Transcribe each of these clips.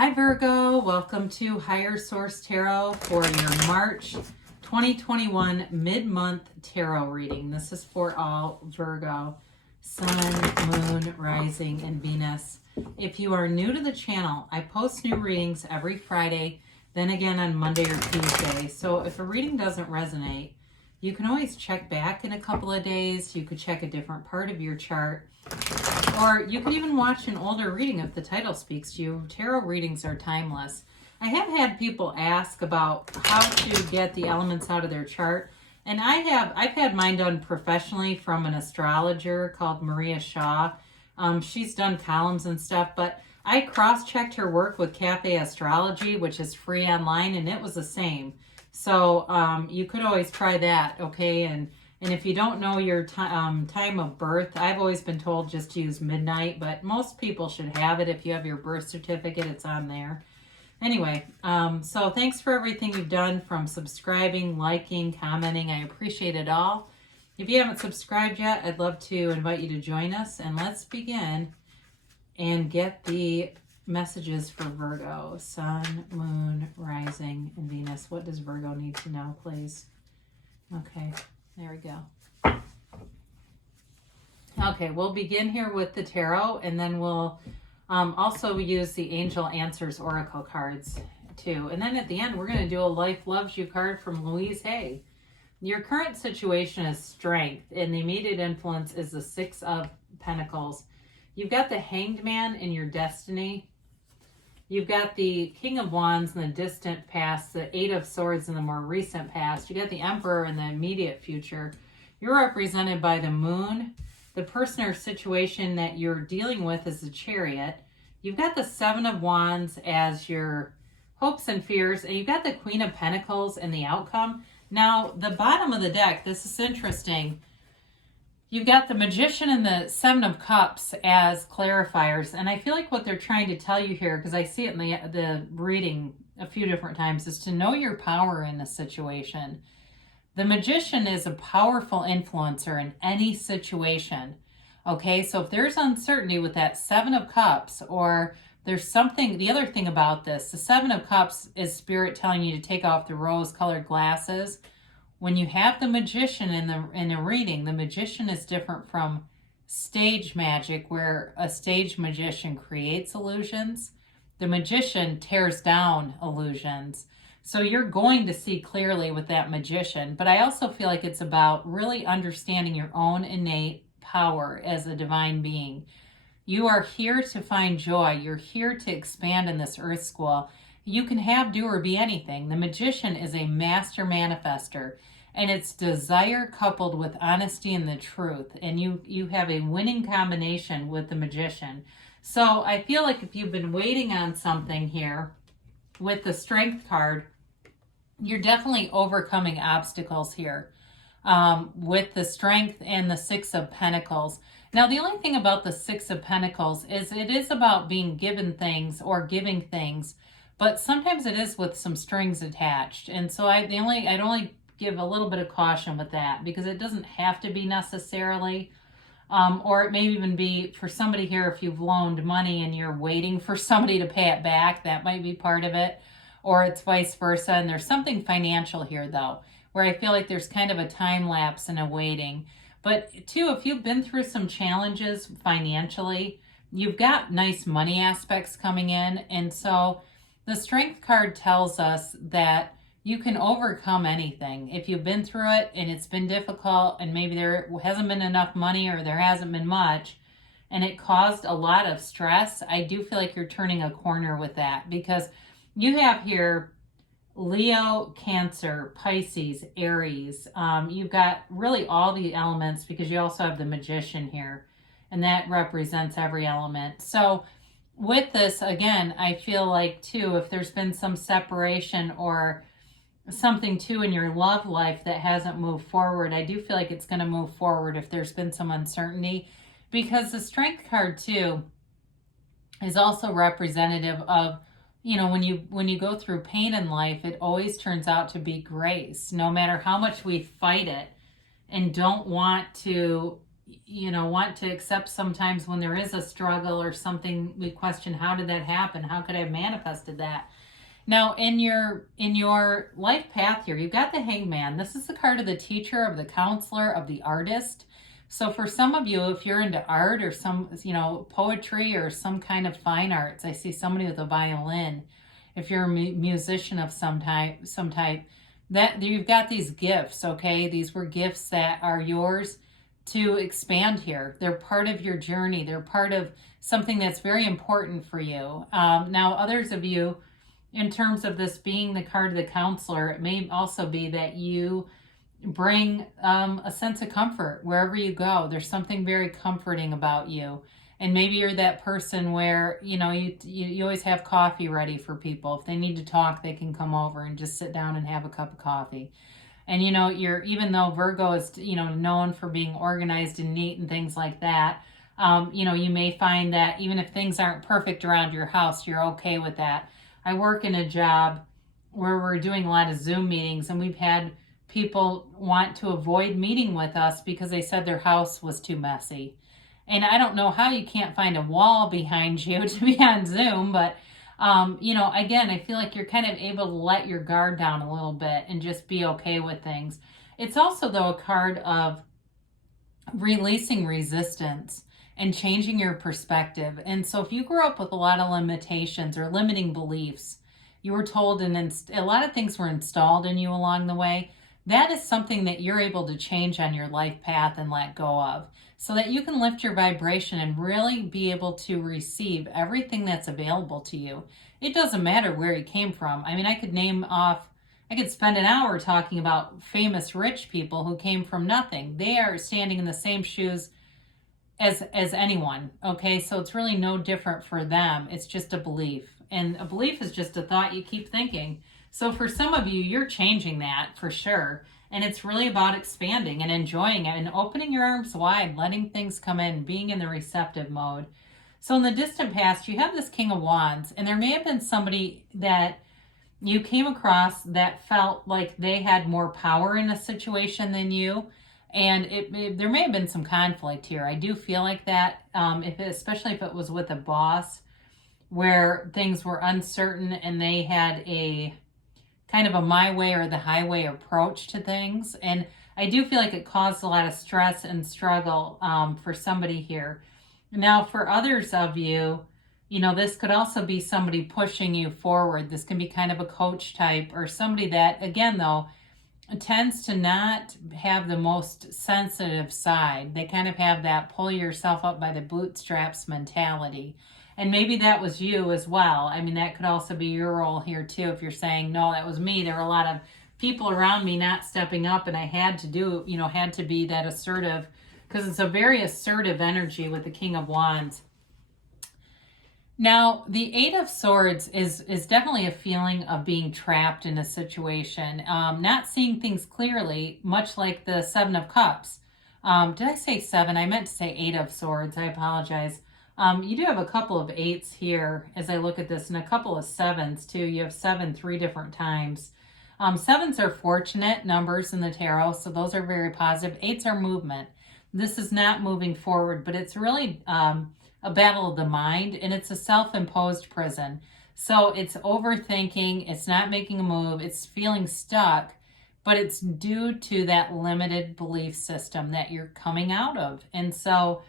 Hi Virgo, welcome to Higher Source Tarot for your March 2021 mid-month tarot reading. This is for all Virgo, Sun, Moon, Rising, and Venus. If you are new to the channel, I post new readings every Friday, then again on Monday or Tuesday. So if a reading doesn't resonate, you can always check back in a couple of days. You could check a different part of your chart. Or you could even watch an older reading if the title speaks to you. Tarot readings are timeless. I have had people ask about how to get the elements out of their chart. And I've had mine done professionally from an astrologer called Maria Shaw. She's done columns and stuff, but I cross-checked her work with Cafe Astrology, which is free online, and it was the same. So you could always try that, okay? And if you don't know your time of birth, I've always been told just to use midnight, but most people should have it. If you have your birth certificate, it's on there. Anyway, so thanks for everything you've done, from subscribing, liking, commenting. I appreciate it all. If you haven't subscribed yet, I'd love to invite you to join us, and let's begin and get the messages for Virgo, Sun, Moon, Rising, and Venus. What does Virgo need to know, please? Okay. There we go. Okay, we'll begin here with the tarot, and then we'll also use the Angel Answers Oracle cards too. And then at the end, we're going to do a Life Loves You card from Louise Hay. Your current situation is strength, and the immediate influence is the Six of Pentacles. You've got the Hanged Man in your destiny. You've got the King of Wands in the distant past, the Eight of Swords in the more recent past. You got the Emperor in the immediate future. You're represented by the Moon. The person or situation that you're dealing with is the Chariot. You've got the Seven of Wands as your hopes and fears, and you've got the Queen of Pentacles and the outcome. Now, the bottom of the deck, this is interesting. You've got the Magician and the Seven of Cups as clarifiers. And I feel like what they're trying to tell you here, because I see it in the reading a few different times, is to know your power in the situation. The Magician is a powerful influencer in any situation. Okay, so if there's uncertainty with that Seven of Cups, or there's something, the other thing about this, the Seven of Cups is Spirit telling you to take off the rose-colored glasses. When you have the Magician in a reading, the Magician is different from stage magic, where a stage magician creates illusions. The Magician tears down illusions. So you're going to see clearly with that Magician. But I also feel like it's about really understanding your own innate power as a divine being. You are here to find joy. You're here to expand in this earth school. You can have, do, or be anything. The Magician is a master manifester, and it's desire coupled with honesty and the truth. And you have a winning combination with the Magician. So I feel like if you've been waiting on something here with the Strength card, you're definitely overcoming obstacles here with the Strength and the Six of Pentacles. Now, the only thing about the Six of Pentacles is it is about being given things or giving things, but sometimes it is with some strings attached. And so I'd only give a little bit of caution with that, because it doesn't have to be necessarily, or it may even be for somebody here, if you've loaned money and you're waiting for somebody to pay it back, that might be part of it, or it's vice versa. And there's something financial here though, where I feel like there's kind of a time lapse and a waiting. But too, if you've been through some challenges financially, you've got nice money aspects coming in. And so the Strength card tells us that you can overcome anything. If you've been through it and it's been difficult, and maybe there hasn't been enough money or there hasn't been much, and it caused a lot of stress, I do feel like you're turning a corner with that, because you have here Leo, Cancer, Pisces, Aries. You've got really all the elements, because you also have the Magician here, and that represents every element. So with this, again, I feel like too, if there's been some separation or something too in your love life that hasn't moved forward, I do feel like it's going to move forward if there's been some uncertainty, because the Strength card too is also representative of, you know, when you go through pain in life, it always turns out to be grace. No matter how much we fight it and don't want to, want to accept sometimes when there is a struggle or something. We question, how did that happen? How could I have manifested that? Now, in your life path here, you've got the Hangman. This is the card of the teacher, of the counselor, of the artist. So for some of you, if you're into art or some, poetry or some kind of fine arts, I see somebody with a violin. If you're a musician of some type, that you've got these gifts, okay? These were gifts that are yours to expand here. They're part of your journey. They're part of something that's very important for you. Now, others of you, in terms of this being the card of the counselor, it may also be that you bring a sense of comfort wherever you go. There's something very comforting about you. And maybe you're that person where, you always have coffee ready for people. If they need to talk, they can come over and just sit down and have a cup of coffee. And, even though Virgo is, known for being organized and neat and things like that, you may find that even if things aren't perfect around your house, you're okay with that. I work in a job where we're doing a lot of Zoom meetings, and we've had people want to avoid meeting with us because they said their house was too messy. And I don't know how you can't find a wall behind you to be on Zoom, but, again, I feel like you're kind of able to let your guard down a little bit and just be okay with things. It's also, though, a card of releasing resistance and changing your perspective. And so if you grew up with a lot of limitations or limiting beliefs, you were told a lot of things were installed in you along the way, that is something that you're able to change on your life path and let go of, so that you can lift your vibration and really be able to receive everything that's available to you. It doesn't matter where you came from. I mean, I could spend an hour talking about famous rich people who came from nothing. They are standing in the same shoes as anyone, okay? So it's really no different for them. It's just a belief. And a belief is just a thought you keep thinking. So for some of you, you're changing that for sure. And it's really about expanding and enjoying it and opening your arms wide, letting things come in, being in the receptive mode. So in the distant past, you have this King of Wands, and there may have been somebody that you came across that felt like they had more power in a situation than you. And there may have been some conflict here. I do feel like that, especially if it was with a boss where things were uncertain and they had a kind of a my way or the highway approach to things. And I do feel like it caused a lot of stress and struggle for somebody here. Now, for others of you, this could also be somebody pushing you forward. This can be kind of a coach type or somebody that, again, though, tends to not have the most sensitive side. They kind of have that pull yourself up by the bootstraps mentality. And maybe that was you as well. I mean, that could also be your role here too. If you're saying, no, that was me. There were a lot of people around me not stepping up, and I had to be that assertive, because it's a very assertive energy with the King of Wands. Now, the Eight of Swords is definitely a feeling of being trapped in a situation, not seeing things clearly, much like the Seven of Cups. Did I say seven? I meant to say Eight of Swords. I apologize. You do have a couple of eights here as I look at this, and a couple of sevens too. You have 7 3 different times. Sevens are fortunate numbers in the tarot, so those are very positive. Eights are movement. This is not moving forward, but it's really a battle of the mind, and it's a self-imposed prison. So it's overthinking, it's not making a move, it's feeling stuck, but it's due to that limited belief system that you're coming out of. And so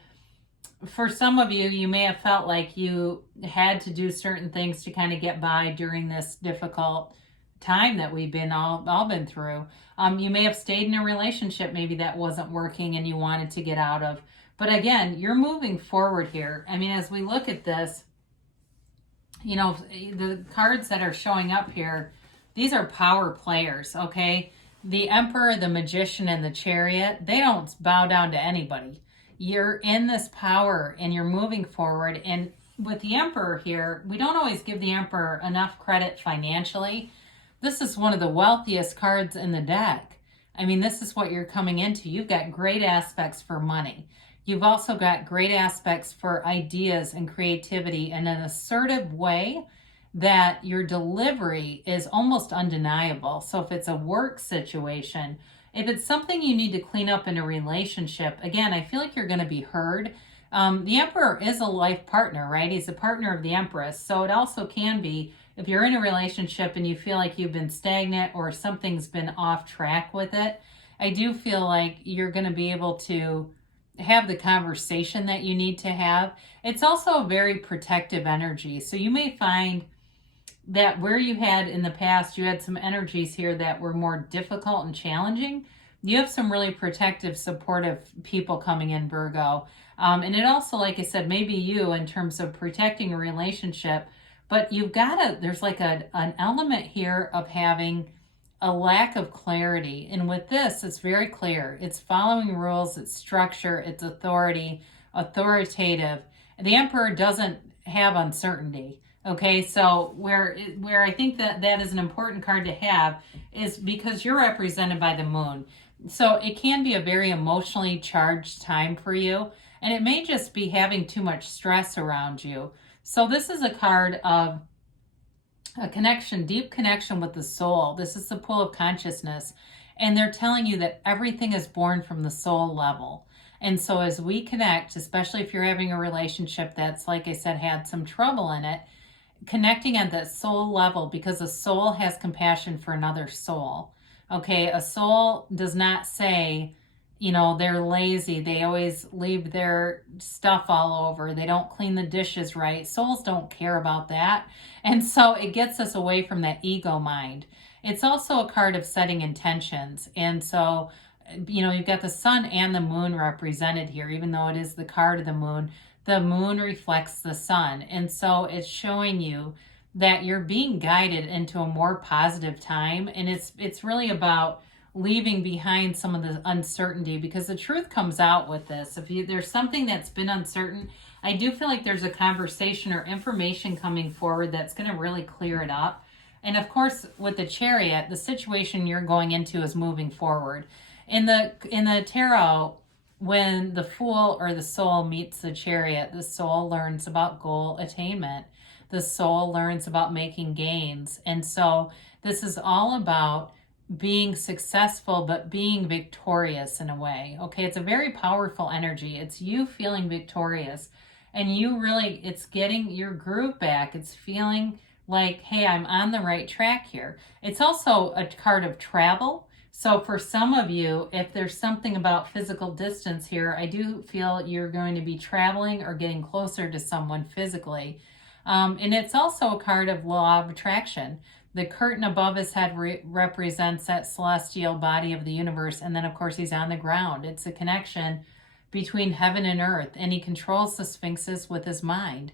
for some of you, you may have felt like you had to do certain things to kind of get by during this difficult time that we've been all been through. You may have stayed in a relationship maybe that wasn't working and you wanted to get out of. But again, you're moving forward here. I mean, as we look at this, the cards that are showing up here, these are power players, okay? The Emperor, the Magician, and the Chariot, they don't bow down to anybody. You're in this power and you're moving forward. And with the Emperor here, we don't always give the Emperor enough credit financially. This is one of the wealthiest cards in the deck. I mean, this is what you're coming into. You've got great aspects for money. You've also got great aspects for ideas and creativity in an assertive way that your delivery is almost undeniable. So if it's a work situation, If it's something you need to clean up in a relationship, again, I feel like you're going to be heard. The Emperor is a life partner, right? He's a partner of the Empress. So it also can be, if you're in a relationship and you feel like you've been stagnant or something's been off track with it, I do feel like you're going to be able to have the conversation that you need to have. It's also a very protective energy. So you may find that where you had in the past, you had some energies here that were more difficult and challenging. You have some really protective, supportive people coming in, Virgo. And it also, like I said, maybe you in terms of protecting a relationship, but you've got there's like an element here of having a lack of clarity. And with this, it's very clear. It's following rules, it's structure, it's authority, authoritative. The Emperor doesn't have uncertainty. Okay, so where I think that is an important card to have is because you're represented by the moon. So it can be a very emotionally charged time for you, and it may just be having too much stress around you. So this is a card of a connection, deep connection with the soul. This is the pool of consciousness, and they're telling you that everything is born from the soul level. And so as we connect, especially if you're having a relationship that's, like I said, had some trouble in it, connecting at that soul level, because a soul has compassion for another soul. Okay, a soul does not say, they're lazy, they always leave their stuff all over, they don't clean the dishes right. Souls don't care about that. And so it gets us away from that ego mind. It's also a card of setting intentions. And so, you've got the sun and the moon represented here, even though it is the card of the moon. The moon reflects the sun. And so it's showing you that you're being guided into a more positive time. And it's really about leaving behind some of the uncertainty, because the truth comes out with this. If there's something that's been uncertain, I do feel like there's a conversation or information coming forward that's going to really clear it up. And of course, with the Chariot, the situation you're going into is moving forward. In the tarot, when the Fool or the soul meets the Chariot, the soul learns about goal attainment. The soul learns about making gains. And so this is all about being successful, but being victorious in a way. Okay, it's a very powerful energy. It's you feeling victorious. And it's getting your groove back. It's feeling like, hey, I'm on the right track here. It's also a card of travel. So for some of you, if there's something about physical distance here, I do feel you're going to be traveling or getting closer to someone physically. And it's also a card of law of attraction. The curtain above his head represents that celestial body of the universe. And then, of course, he's on the ground. It's a connection between heaven and earth. And he controls the sphinxes with his mind.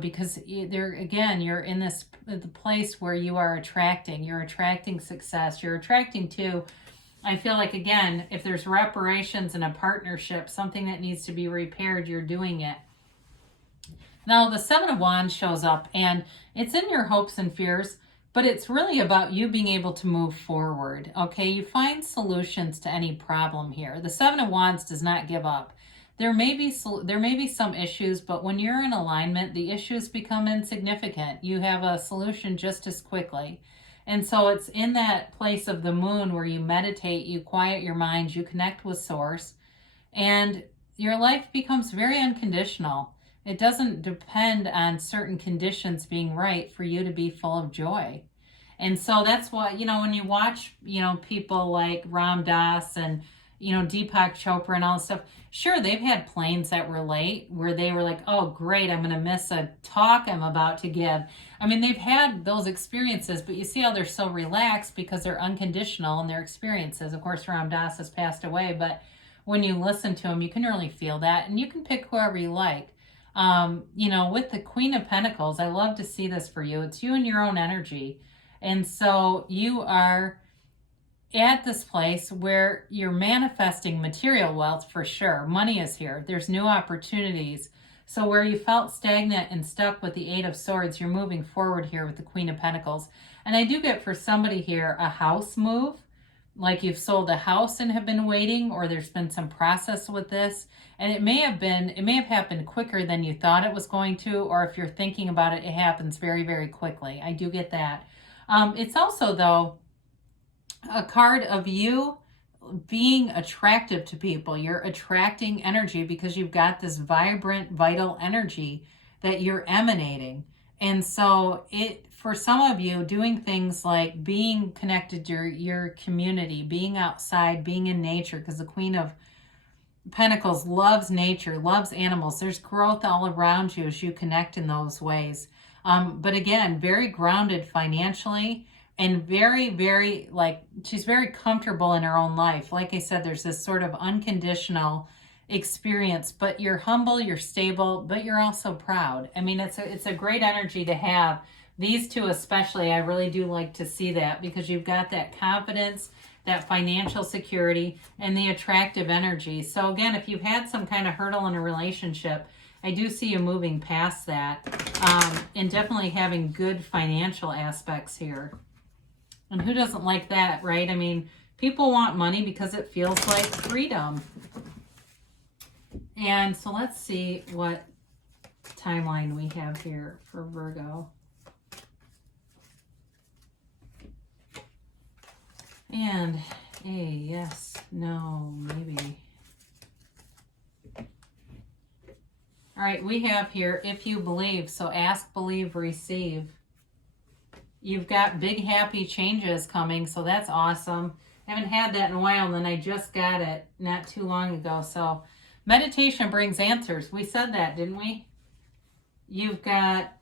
Because you're in the place where you are you're attracting success, you're attracting I feel like, again, if there's reparations in a partnership, something that needs to be repaired, you're doing it. Now, the Seven of Wands shows up, and it's in your hopes and fears, but it's really about you being able to move forward, okay? You find solutions to any problem here. The Seven of Wands does not give up. There may be some issues, but when you're in alignment, the issues become insignificant. You have a solution just as quickly. And so it's in that place of the moon where you meditate, you quiet your mind, you connect with Source, and your life becomes very unconditional. It doesn't depend on certain conditions being right for you to be full of joy. And so that's why, when you watch, people like Ram Dass and Deepak Chopra and all this stuff. Sure, they've had planes that were late where they were like, oh, great, I'm going to miss a talk I'm about to give. I mean, they've had those experiences, but you see how they're so relaxed because they're unconditional in their experiences. Of course, Ram Dass has passed away, but when you listen to him, you can really feel that, and you can pick whoever you like. With the Queen of Pentacles, I love to see this for you. It's you and your own energy. And so you are at this place where you're manifesting material wealth for sure. Money is here. There's new opportunities. So where you felt stagnant and stuck with the Eight of Swords, you're moving forward here with the Queen of Pentacles. And I do get for somebody here a house move, like you've sold a house and have been waiting, or there's been some process with this. And it may have happened quicker than you thought it was going to, or if you're thinking about it, it happens very, very quickly. I do get that. It's also, though, a card of you being attractive to people. You're attracting energy because you've got this vibrant, vital energy that you're emanating. And so for some of you, doing things like being connected to your community, being outside, being in nature, because the Queen of Pentacles loves nature, loves animals. There's growth all around you as you connect in those ways. But again, very grounded financially, and very, very, like, she's very comfortable in her own life. Like I said, there's this sort of unconditional experience, but you're humble, you're stable, but you're also proud. I mean, it's a great energy to have. These two especially, I really do like to see that, because you've got that confidence, that financial security, and the attractive energy. So again, if you've had some kind of hurdle in a relationship, I do see you moving past that, and definitely having good financial aspects here. And who doesn't like that, right? I mean, people want money because it feels like freedom. And so let's see what timeline we have here for Virgo. And a yes, no, maybe. All right, we have here, if you believe. So ask, believe, receive. You've got big, happy changes coming, so that's awesome. I haven't had that in a while, and then I just got it not too long ago. So meditation brings answers. We said that, didn't we? You've got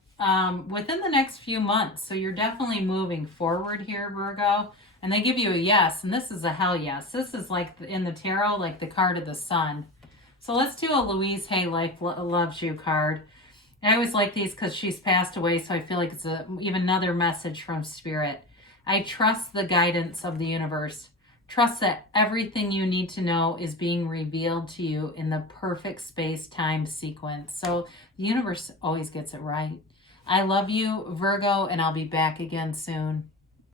within the next few months, so you're definitely moving forward here, Virgo. And they give you a yes, and this is a hell yes. This is like in the tarot, like the card of the sun. So let's do a Louise Hay Life Loves You card. I always like these because she's passed away, so I feel like it's even another message from Spirit. I trust the guidance of the universe. Trust that everything you need to know is being revealed to you in the perfect space-time sequence. So the universe always gets it right. I love you, Virgo, and I'll be back again soon.